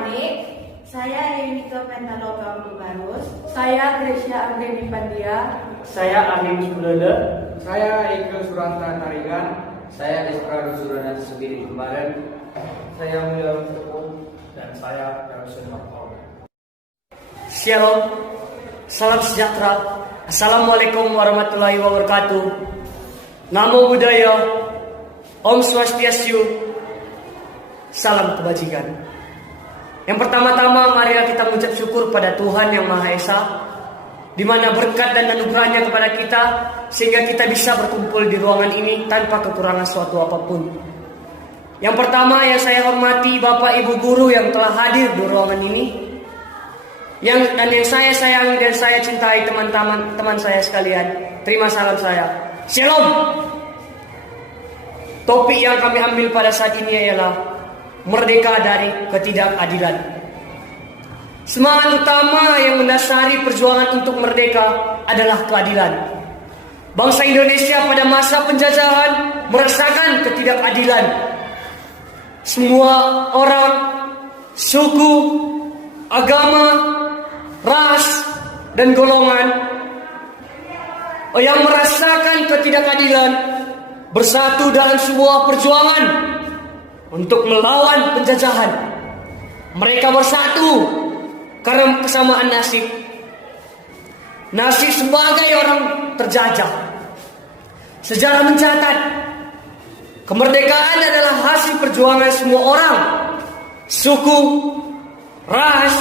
Manik. Saya Enika Pentaloka Barus. Saya Grecia Anggreni Pandia. Saya Amin Kulele. Saya Eka Suranta Tarigan. Saya Desprado Suranat Subiri Kemarin. Saya William Tepung. Dan saya Nelson Markov. Shalom, salam sejahtera. Assalamualaikum warahmatullahi wabarakatuh. Namo Buddhaya, Om Swastiastu, salam kebajikan. Yang pertama-tama mari kita mengucap syukur pada Tuhan Yang Maha Esa, di mana berkat dan anugerahnya kepada kita sehingga kita bisa berkumpul di ruangan ini tanpa kekurangan suatu apapun. Yang pertama yang saya hormati Bapak Ibu Guru yang telah hadir di ruangan ini, yang saya sayangi dan saya cintai teman-teman saya sekalian. Terima salam saya. Shalom. Topik yang kami ambil pada saat ini ialah merdeka dari ketidakadilan. Semangat utama yang mendasari perjuangan untuk merdeka adalah keadilan. Bangsa Indonesia pada masa penjajahan merasakan ketidakadilan. Semua orang, suku, agama, ras, dan golongan yang merasakan ketidakadilan bersatu dalam sebuah perjuangan untuk melawan penjajahan. Mereka bersatu karena kesamaan nasib. Nasib sebagai orang terjajah. Sejarah mencatat kemerdekaan adalah hasil perjuangan semua orang, suku, ras,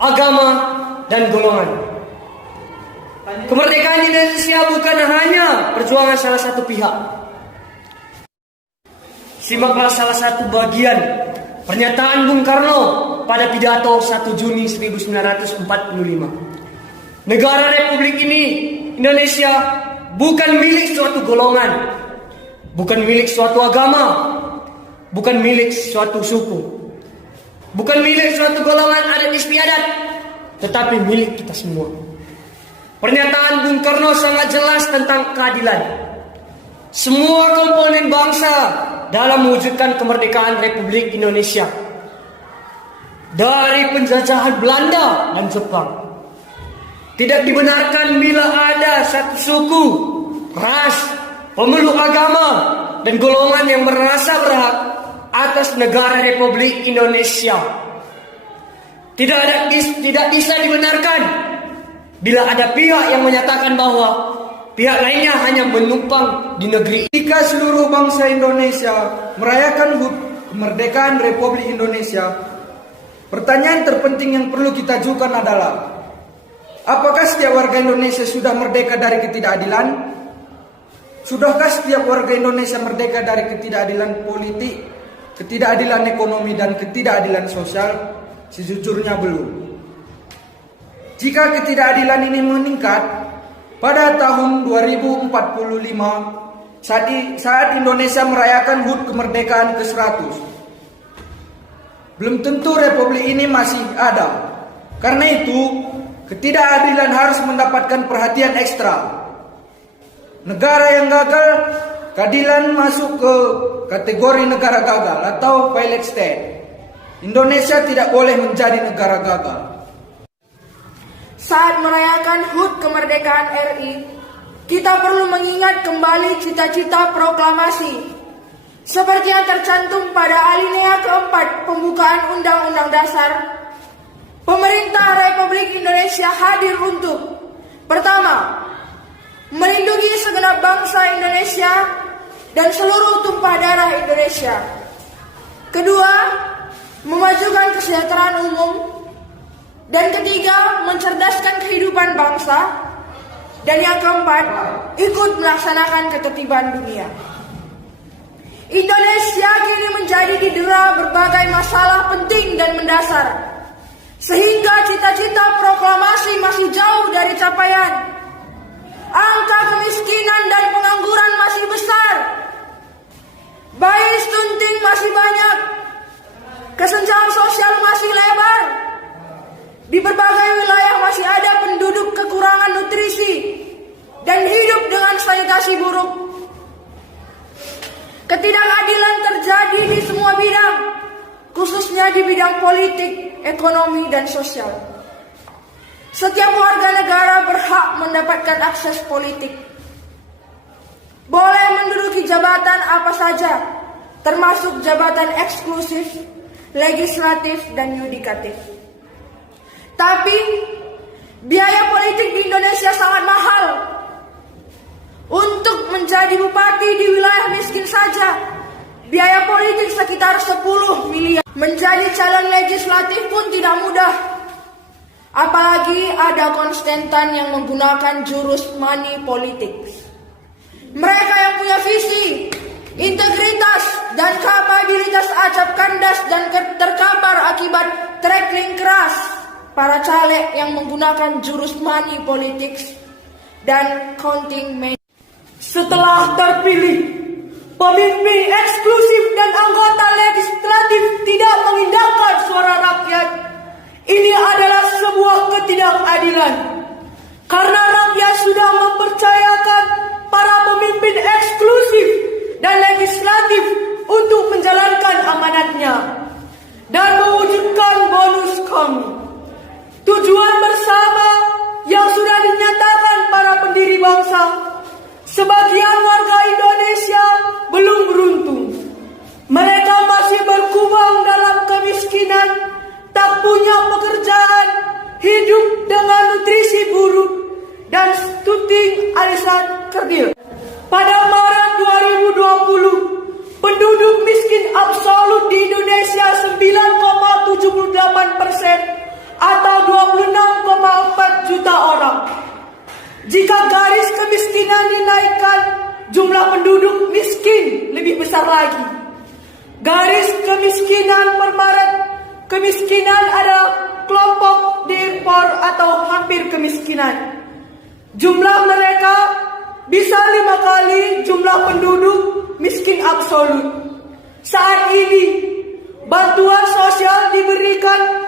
agama, dan golongan. Kemerdekaan Indonesia bukan hanya perjuangan salah satu pihak. Simaklah salah satu bagian pernyataan Bung Karno pada pidato 1 Juni 1945. Negara Republik ini, Indonesia, bukan milik suatu golongan, bukan milik suatu agama, bukan milik suatu suku, bukan milik suatu golongan adat istiadat, tetapi milik kita semua. Pernyataan Bung Karno sangat jelas tentang keadilan. Semua komponen bangsa dalam mewujudkan kemerdekaan Republik Indonesia dari penjajahan Belanda dan Jepang. Tidak dibenarkan bila ada satu suku, ras, pemeluk agama, dan golongan yang merasa berhak atas negara Republik Indonesia. Tidak bisa dibenarkan bila ada pihak yang menyatakan bahwa pihak lainnya hanya menumpang di negeri. Jika seluruh bangsa Indonesia merayakan HUT kemerdekaan Republik Indonesia, pertanyaan terpenting yang perlu kita ajukan adalah, apakah setiap warga Indonesia sudah merdeka dari ketidakadilan? Sudahkah setiap warga Indonesia merdeka dari ketidakadilan politik, ketidakadilan ekonomi, dan ketidakadilan sosial? Sejujurnya belum. Jika ketidakadilan ini meningkat, pada tahun 2045 saat Indonesia merayakan HUT kemerdekaan ke-100, belum tentu republik ini masih ada. Karena itu, ketidakadilan harus mendapatkan perhatian ekstra. Negara yang gagal, keadilan masuk ke kategori negara gagal atau failed state. Indonesia tidak boleh menjadi negara gagal. Saat merayakan HUT kemerdekaan RI, kita perlu mengingat kembali cita-cita proklamasi seperti yang tercantum pada alinea keempat pembukaan Undang-Undang Dasar. Pemerintah Republik Indonesia hadir untuk: pertama, melindungi segenap bangsa Indonesia dan seluruh tumpah darah Indonesia. Kedua, memajukan kesejahteraan umum. Dan ketiga, mencerdaskan kehidupan bangsa. Dan yang keempat, ikut melaksanakan ketertiban dunia. Indonesia kini menjadi didera berbagai masalah penting dan mendasar, sehingga cita-cita proklamasi masih jauh dari capaian. Angka kemiskinan dan pengangguran masih besar. Bayi stunting masih banyak. Kesenjangan sosial masih lebar. Di berbagai wilayah masih ada penduduk kekurangan nutrisi dan hidup dengan sanitasi buruk. Ketidakadilan terjadi di semua bidang, khususnya khususnya di bidang politik, ekonomi, dan sosial. Setiap warga negara berhak mendapatkan akses politik. Boleh menduduki jabatan apa saja, termasuk jabatan eksklusif, legislatif, dan yudikatif. Tapi, biaya politik di Indonesia sangat mahal. Untuk menjadi bupati di wilayah miskin saja, biaya politik sekitar 10 miliar. Menjadi calon legislatif pun tidak mudah. Apalagi ada konstantan yang menggunakan jurus money politics. Mereka yang punya visi, integritas, dan kapabilitas acap kandas dan terkapar akibat tracking keras. Para caleg yang menggunakan jurus money politics dan counting money. Setelah terpilih, pemimpin eksklusif dan anggota legislatif tidak mengindahkan suara rakyat. Ini adalah sebuah ketidakadilan. Karena rakyat sudah mempercayakan para pemimpin eksklusif dan legislatif untuk menjalankan amanatnya dan mewujudkan bonus kami. Tujuan bersama yang sudah dinyatakan para pendiri bangsa. Sebagian warga Indonesia belum beruntung. Mereka masih berkubang dalam kemiskinan, tak punya pekerjaan, hidup dengan nutrisi buruk, dan stunting alias kerdil. Pada Maret 2020, penduduk miskin absolut di Indonesia 9,78% atau 26,4 juta orang. Jika garis kemiskinan dinaikkan, jumlah penduduk miskin lebih besar lagi. Garis kemiskinan per Maret, kemiskinan ada kelompok D4 atau hampir kemiskinan. Jumlah mereka bisa 5 kali jumlah penduduk miskin absolut. Saat ini, bantuan sosial diberikan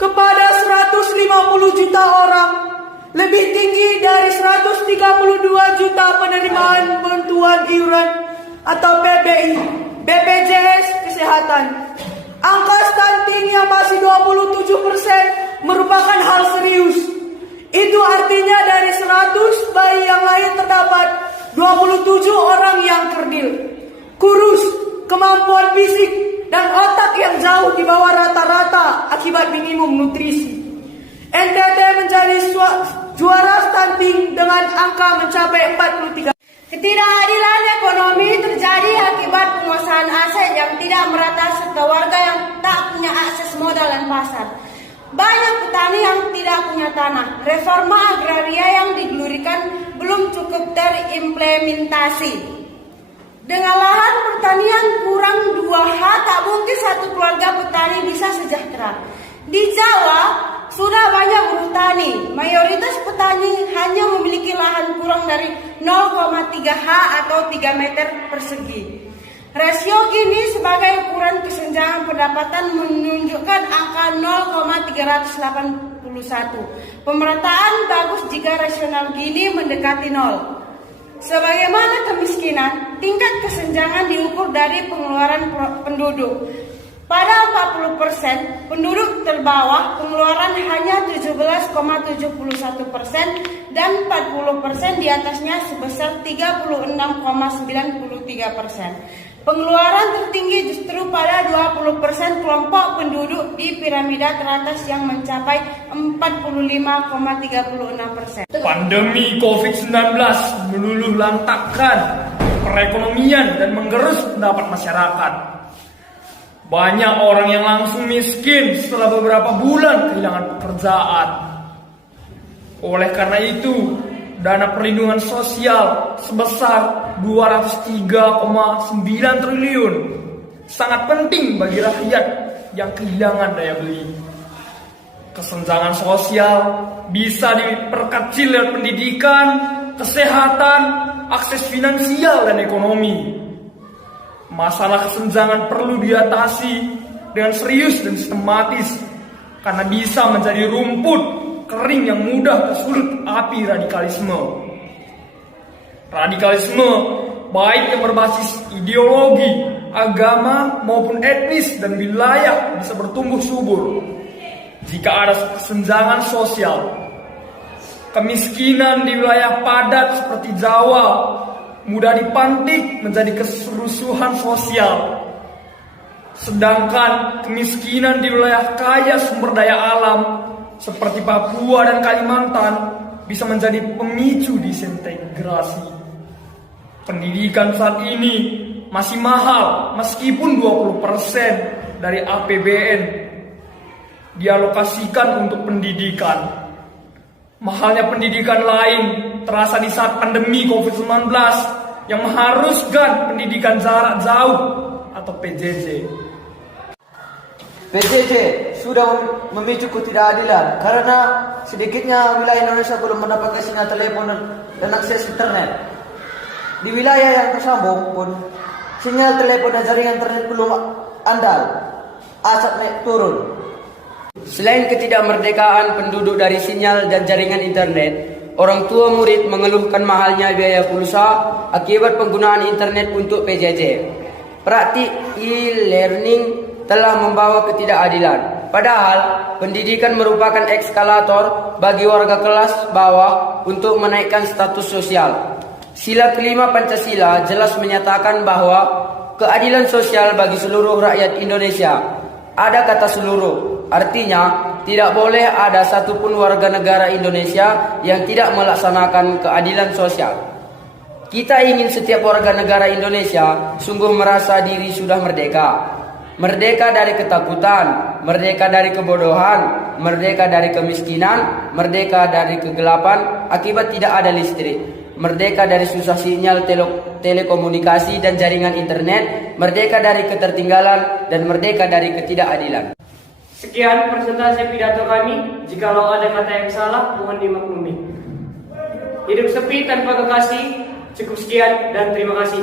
kepada 150 juta orang, lebih tinggi dari 132 juta penerimaan bantuan iuran atau PBI, BPJS Kesehatan. Angka stunting yang masih 27% merupakan hal serius. Itu artinya dari 100 bayi yang lahir terdapat 27 orang yang kerdil, kurus, kemampuan fisik, dan otak yang jauh di bawah rata-rata akibat minimum nutrisi. NTT menjadi juara stunting dengan angka mencapai 43. Ketidakadilan ekonomi terjadi akibat penguasaan aset yang tidak merata serta warga yang tak punya akses modal dan pasar. Banyak petani yang tidak punya tanah. Reforma agraria yang digelurikan belum cukup terimplementasi. Dengan lahan pertanian kurang 2 ha, tak mungkin satu keluarga petani bisa sejahtera. Di Jawa sudah banyak buruh tani. Mayoritas petani hanya memiliki lahan kurang dari 0,3 ha atau 3 meter persegi. Rasio Gini sebagai ukuran kesenjangan pendapatan menunjukkan angka 0,381. Pemerataan bagus jika rasional Gini mendekati 0. Sebagaimana kemiskinan, tingkat kesenjangan diukur dari pengeluaran penduduk. Pada 40% penduduk terbawah, pengeluaran hanya 17,71% dan 40% di atasnya sebesar 36,93%. Pengeluaran tertinggi justru pada 20% kelompok penduduk di piramida teratas yang mencapai 45,36%. Pandemi COVID-19 meluluh lantakkan perekonomian dan menggerus pendapat masyarakat. Banyak orang yang langsung miskin setelah beberapa bulan kehilangan pekerjaan. Oleh karena itu, dana perlindungan sosial sebesar 203,9 triliun sangat penting bagi rakyat yang kehilangan daya beli. Kesenjangan sosial bisa diperkecil lewat pendidikan, kesehatan, akses finansial, dan ekonomi. Masalah kesenjangan perlu diatasi dengan serius dan sistematis karena bisa menjadi rumput kering yang mudah tersulut api radikalisme. Radikalisme baik yang berbasis ideologi agama maupun etnis dan wilayah bisa bertumbuh subur. Jika ada kesenjangan sosial, kemiskinan di wilayah padat seperti Jawa mudah dipantik menjadi kerusuhan sosial. Sedangkan kemiskinan di wilayah kaya sumber daya alam seperti Papua dan Kalimantan bisa menjadi pemicu disintegrasi. Pendidikan saat ini masih mahal meskipun 20% dari APBN dialokasikan untuk pendidikan. Mahalnya pendidikan lain terasa di saat pandemi COVID-19 yang mengharuskan pendidikan jarak jauh atau PJJ. PJJ sudah memicu ketidakadilan karena sedikitnya wilayah Indonesia belum mendapatkan sinyal telepon dan akses internet. Di wilayah yang tersambung pun sinyal telepon dan jaringan internet belum andal, asap naik turun. Selain ketidakmerdekaan penduduk dari sinyal dan jaringan internet, orang tua murid mengeluhkan mahalnya biaya pulsa akibat penggunaan internet untuk PJJ. Praktik e-learning telah membawa ketidakadilan. Padahal, pendidikan merupakan eskalator bagi warga kelas bawah untuk menaikkan status sosial. Sila kelima Pancasila jelas menyatakan bahwa keadilan sosial bagi seluruh rakyat Indonesia. Ada kata seluruh, artinya tidak boleh ada satupun warga negara Indonesia yang tidak melaksanakan keadilan sosial. Kita ingin setiap warga negara Indonesia sungguh merasa diri sudah merdeka. Merdeka dari ketakutan, merdeka dari kebodohan, merdeka dari kemiskinan, merdeka dari kegelapan akibat tidak ada listrik, merdeka dari susah sinyal telekomunikasi dan jaringan internet, merdeka dari ketertinggalan, dan merdeka dari ketidakadilan. Sekian presentasi pidato kami. Jikalau ada kata yang salah, mohon dimaklumi. Hidup sepi tanpa kekasih. Cukup sekian dan terima kasih.